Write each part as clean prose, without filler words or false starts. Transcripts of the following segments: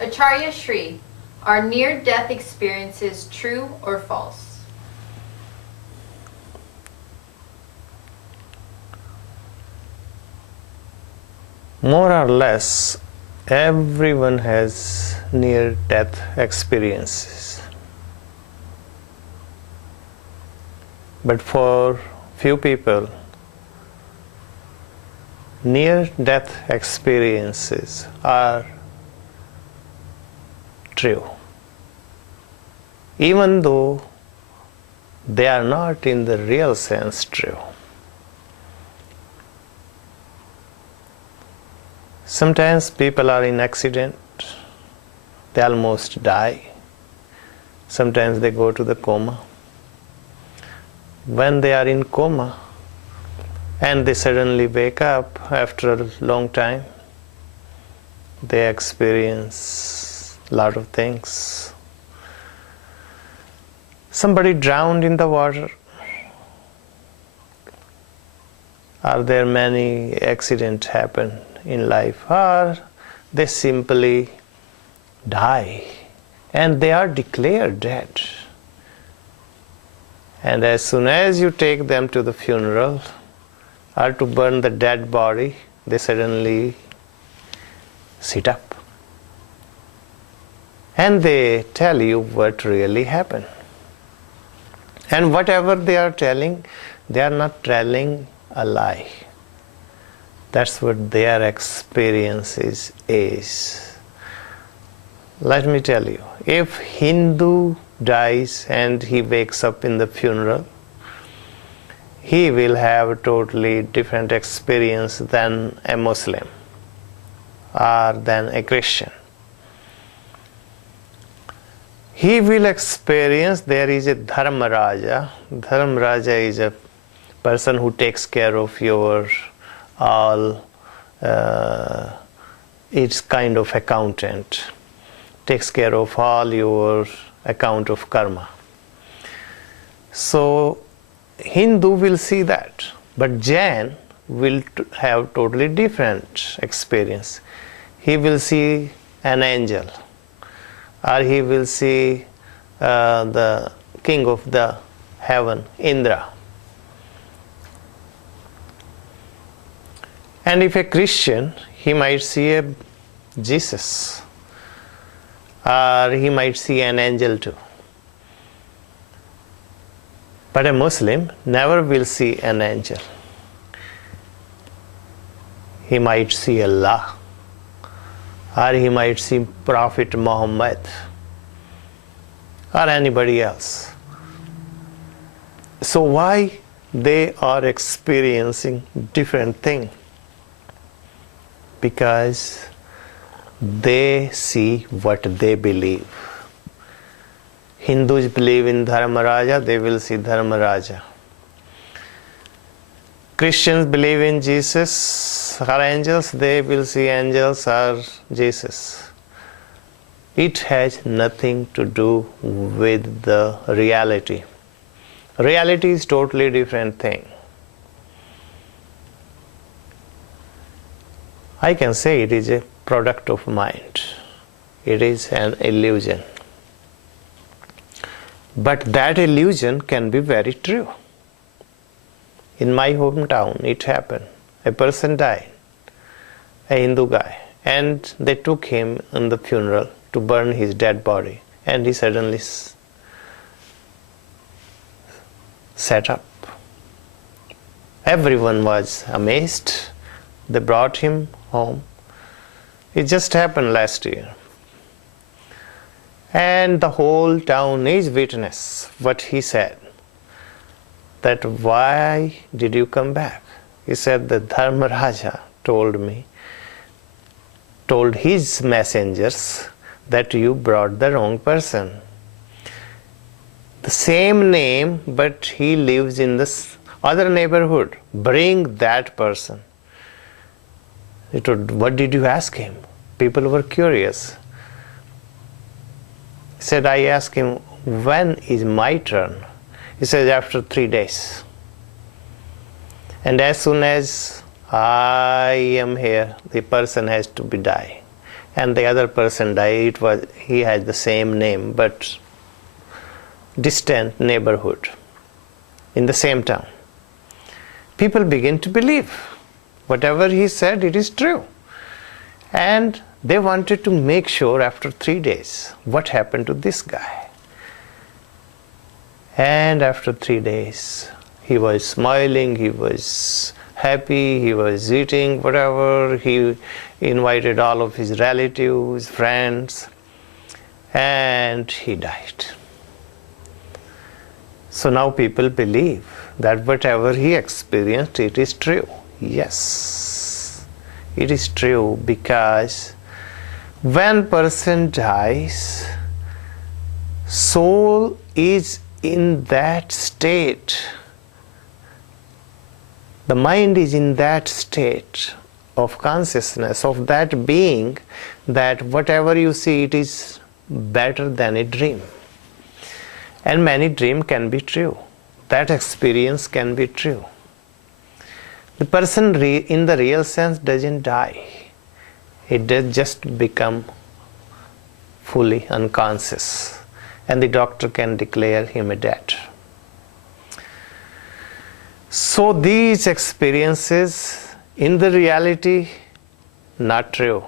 Acharya Shree, are near-death experiences true or false? More or less, everyone has near-death experiences. But for few people, near-death experiences are true, even though they are not in the real sense true. Sometimes people are in accident, they almost die. Sometimes they go to the coma. When they are in coma and they suddenly wake up after a long time, they experience a lot of things. Somebody drowned in the water. Are there many accidents happen in life? Or they simply die and they are declared dead. And as soon as you take them to the funeral or to burn the dead body, they suddenly sit up. And they tell you what really happened. And whatever they are telling, they are not telling a lie. That's what their experience is. Let me tell you, if Hindu dies and he wakes up in the funeral, he will have a totally different experience than a Muslim or than a Christian. He will experience there is a Dharmaraja. Dharmaraja is a person who takes care of your all, it's kind of accountant, takes care of all your account of karma. So Hindu will see that, but Jain will have totally different experience. He will see an angel, or he will see the king of the heaven, Indra. And if a Christian, he might see a Jesus, or he might see an angel too. But a Muslim never will see an angel. He might see Allah, or he might see Prophet Muhammad, or anybody else. So why they are experiencing different thing? Because they see what they believe. Hindus believe in Dharmaraja, they will see Dharmaraja. Christians believe in Jesus or angels, they will see angels or Jesus. It has nothing to do with the reality. Reality is totally different thing. I can say it is a product of mind. It is an illusion. But that illusion can be very true. In my hometown, it happened. A person died, a Hindu guy, and they took him in the funeral to burn his dead body, and he suddenly sat up. Everyone was amazed. They brought him home. It just happened last year. And the whole town is witness what he said. That why did you come back? He said the Dharmaraja told his messengers that you brought the wrong person. The same name, but he lives in this other neighborhood. Bring that person. He told, what did you ask him? People were curious. He said, I asked him, when is my turn? He said, after 3 days. And as soon as I am here, the person has to be die. and the other person died. He had the same name but distant neighborhood in the same town. People begin to believe whatever he said, it is true. And they wanted to make sure after 3 days what happened to this guy. And after 3 days, he was smiling, he was happy, he was eating whatever, he invited all of his relatives, friends, and he died. So now people believe that whatever he experienced, it is true. Yes, it is true, because when person dies, soul is in that state. The mind is in that state of consciousness, of that being, that whatever you see, it is better than a dream. And many dreams can be true. That experience can be true. The person in the real sense doesn't die. It does just become fully unconscious, and the doctor can declare him dead. So these experiences, in the reality, not true.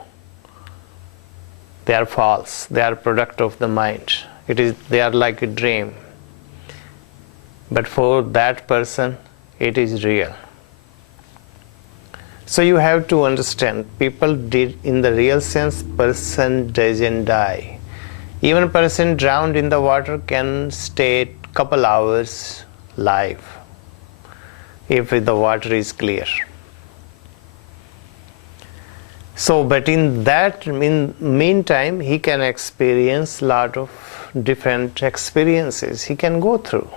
They are false. They are product of the mind. They are like a dream. But for that person, it is real. So you have to understand, people did, in the real sense, person doesn't die. Even a person drowned in the water can stay couple hours live if the water is clear. So, but in that meantime, he can experience lot of different experiences he can go through.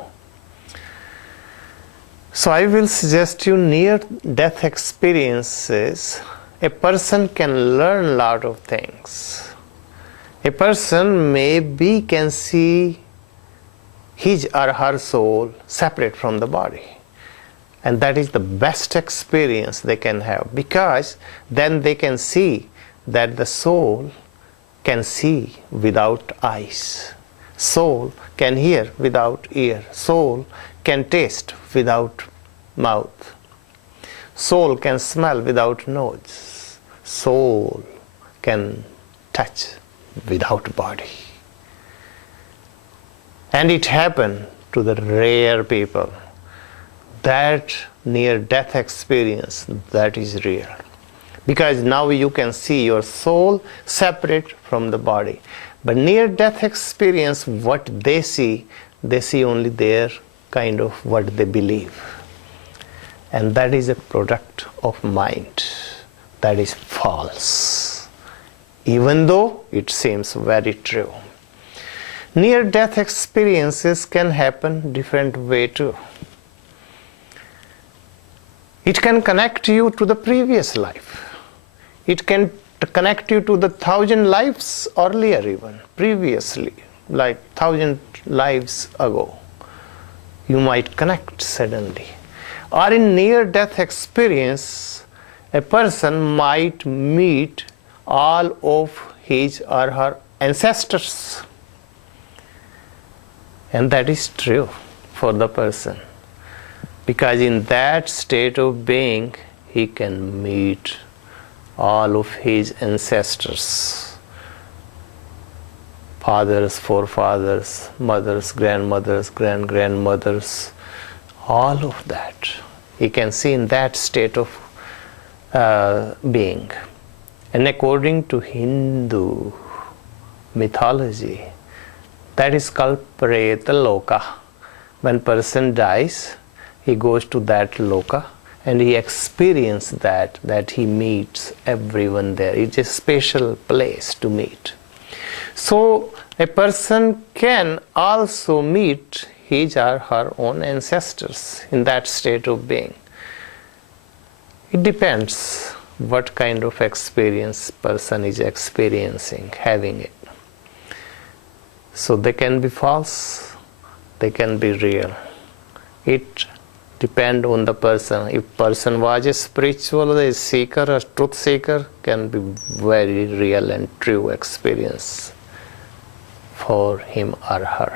So I will suggest you, near-death experiences, a person can learn a lot of things. A person maybe can see his or her soul separate from the body. And that is the best experience they can have, because then they can see that the soul can see without eyes. Soul can hear without ear. Soul can taste without mouth. Soul can smell without nose. Soul can touch without body. And it happened to the rare people. That near-death experience, that is real. Because now you can see your soul separate from the body. But near-death experience, what they see only their kind of what they believe. And that is a product of mind. That is false. Even though it seems very true. Near-death experiences can happen different way too. It can connect you to the previous life. It can connect you to the 1,000 lives earlier even, previously, like 1,000 lives ago. You might connect suddenly. Or in near-death experience, a person might meet all of his or her ancestors. And that is true for the person. Because in that state of being, he can meet all of his ancestors. Fathers, forefathers, mothers, grandmothers, grand-grandmothers, all of that. He can see in that state of being. And according to Hindu mythology, that is called Preta Loka. When person dies, he goes to that loka and he experiences that he meets everyone there. It's a special place to meet. So a person can also meet his or her own ancestors in that state of being. It depends what kind of experience person is experiencing, having it. So they can be false, they can be real. It depend on the person. If person was a spiritual, a seeker, a truth seeker, can be very real and true experience for him or her.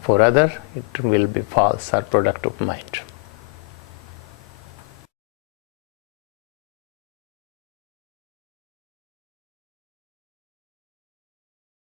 For other, it will be false or product of mind.